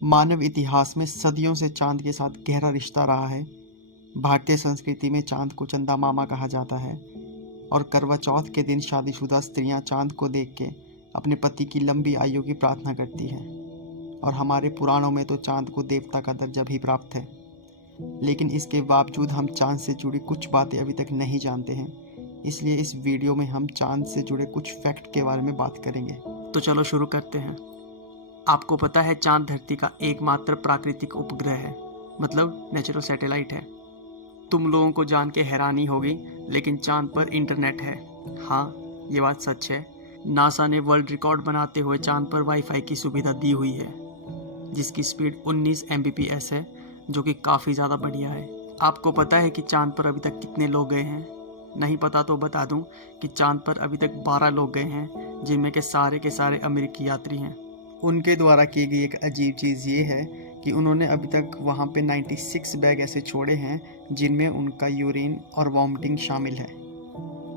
मानव इतिहास में सदियों से चांद के साथ गहरा रिश्ता रहा है। भारतीय संस्कृति में चांद को चंदा मामा कहा जाता है और करवा चौथ के दिन शादीशुदा स्त्रियां चांद को देख के अपने पति की लंबी आयु की प्रार्थना करती हैं। और हमारे पुराणों में तो चांद को देवता का दर्जा भी प्राप्त है। लेकिन इसके बावजूद हम चांद से जुड़ी कुछ बातें अभी तक नहीं जानते हैं। इसलिए इस वीडियो में हम चांद से जुड़े कुछ फैक्ट के बारे में बात करेंगे। तो चलो शुरू करते हैं। आपको पता है चांद धरती का एकमात्र प्राकृतिक उपग्रह है, मतलब नेचुरल सैटेलाइट है। तुम लोगों को जान के हैरानी होगी, लेकिन चांद पर इंटरनेट है। हाँ, ये बात सच है। नासा ने वर्ल्ड रिकॉर्ड बनाते हुए चांद पर वाईफाई की सुविधा दी हुई है, जिसकी स्पीड 19 Mbps है, जो कि काफ़ी ज़्यादा बढ़िया है। आपको पता है कि चांद पर अभी तक कितने लोग गए हैं? नहीं पता तो बता दूं कि चांद पर अभी तक 12 लोग गए हैं, जिनमें के सारे अमेरिकी यात्री हैं। उनके द्वारा की गई एक अजीब चीज़ ये है कि उन्होंने अभी तक वहाँ पे 96 बैग ऐसे छोड़े हैं जिनमें उनका यूरिन और वॉमिटिंग शामिल है।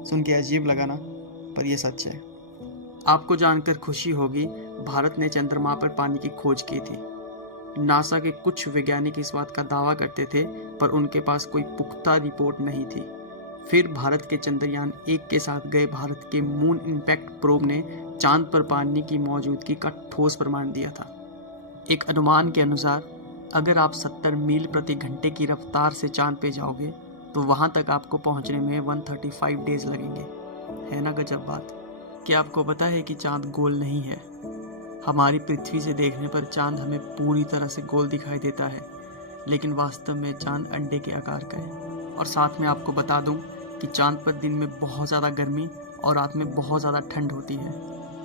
सुन के अजीब लगा ना, पर यह सच है। आपको जानकर खुशी होगी, भारत ने चंद्रमा पर पानी की खोज की थी। नासा के कुछ वैज्ञानिक इस बात का दावा करते थे, पर उनके पास कोई पुख्ता रिपोर्ट नहीं थी। फिर भारत के चंद्रयान 1 के साथ गए भारत के मून इम्पैक्ट प्रोब ने चांद पर पानी की मौजूदगी का ठोस प्रमाण दिया था। एक अनुमान के अनुसार अगर आप 70 मील प्रति घंटे की रफ्तार से चांद पे जाओगे तो वहां तक आपको पहुंचने में 135 डेज लगेंगे। है ना गजब बात। क्या आपको पता है कि चांद गोल नहीं है? हमारी पृथ्वी से देखने पर चांद हमें पूरी तरह से गोल दिखाई देता है, लेकिन वास्तव में चांद अंडे के आकार का है। और साथ में आपको बता दूं कि चांद पर दिन में बहुत ज़्यादा गर्मी और रात में बहुत ज़्यादा ठंड होती है।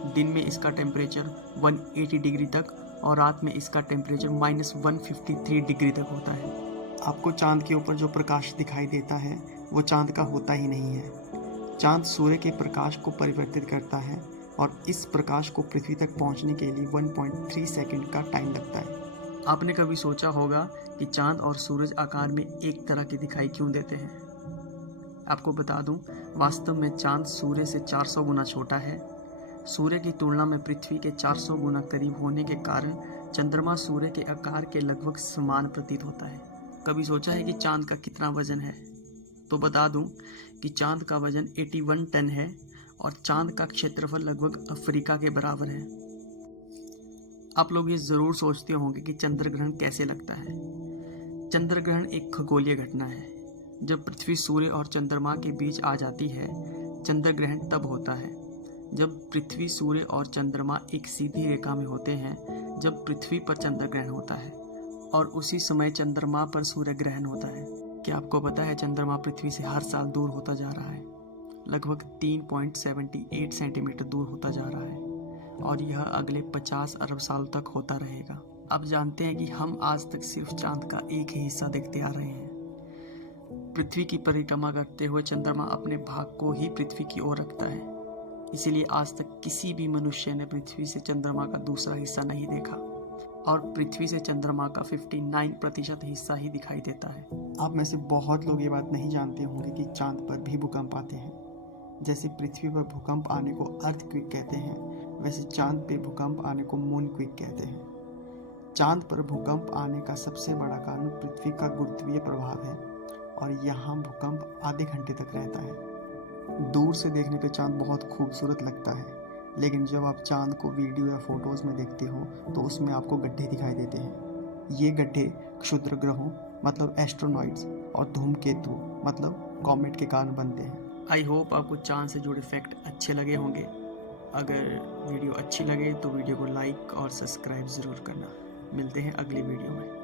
दिन में इसका टेम्परेचर 180 डिग्री तक और रात में इसका टेम्परेचर -153 डिग्री तक होता है। आपको चांद के ऊपर जो प्रकाश दिखाई देता है वो चांद का होता ही नहीं है। चांद सूर्य के प्रकाश को परिवर्तित करता है और इस प्रकाश को पृथ्वी तक पहुंचने के लिए 1.3 सेकंड का टाइम लगता है। आपने कभी सोचा होगा कि चांद और सूरज आकार में एक तरह के दिखाई क्यों देते हैं? आपको बता दूं, वास्तव में चांद सूर्य से 400 गुना छोटा है। सूर्य की तुलना में पृथ्वी के 400 गुना करीब होने के कारण चंद्रमा सूर्य के आकार के लगभग समान प्रतीत होता है। कभी सोचा है कि चांद का कितना वजन है? तो बता दूं कि चांद का वजन 81 टन है और चांद का क्षेत्रफल लगभग अफ्रीका के बराबर है। आप लोग ये ज़रूर सोचते होंगे कि चंद्र ग्रहण कैसे लगता है। चंद्र ग्रहण एक खगोलीय घटना है। जब पृथ्वी सूर्य और चंद्रमा के बीच आ जाती है, चंद्र ग्रहण तब होता है जब पृथ्वी सूर्य और चंद्रमा एक सीधी रेखा में होते हैं। जब पृथ्वी पर चंद्र ग्रहण होता है और उसी समय चंद्रमा पर सूर्य ग्रहण होता है। क्या आपको पता है चंद्रमा पृथ्वी से हर साल दूर होता जा रहा है? लगभग 3.78 सेंटीमीटर दूर होता जा रहा है और यह अगले 50 अरब साल तक होता रहेगा। अब जानते हैं कि हम आज तक सिर्फ चांद का एक ही हिस्सा देखते आ रहे हैं। पृथ्वी की परिक्रमा करते हुए चंद्रमा अपने भाग को ही पृथ्वी की ओर रखता है। इसीलिए आज तक किसी भी मनुष्य ने पृथ्वी से चंद्रमा का दूसरा हिस्सा नहीं देखा और पृथ्वी से चंद्रमा का 59% हिस्सा ही दिखाई देता है। आप में से बहुत लोग ये बात नहीं जानते होंगे कि चांद पर भी भूकंप आते हैं। जैसे पृथ्वी पर भूकंप आने को अर्थक्वेक कहते हैं, वैसे चांद पे भूकंप आने को मूनक्वेक कहते हैं। चांद पर भूकंप आने का सबसे बड़ा कारण पृथ्वी का गुरुत्वीय प्रभाव है और यहाँ भूकंप आधे घंटे तक रहता है। दूर से देखने पे चांद बहुत खूबसूरत लगता है, लेकिन जब आप चांद को वीडियो या फोटोज़ में देखते हो तो उसमें आपको गड्ढे दिखाई देते हैं। ये गड्ढे क्षुद्र ग्रहों मतलब एस्ट्रोनॉइड्स और धूमकेतु मतलब कॉमेट के कारण बनते हैं। आई होप आपको चांद से जुड़े फैक्ट अच्छे लगे होंगे। अगर वीडियो अच्छी लगे तो वीडियो को लाइक और सब्सक्राइब ज़रूर करना। मिलते हैं अगली वीडियो में।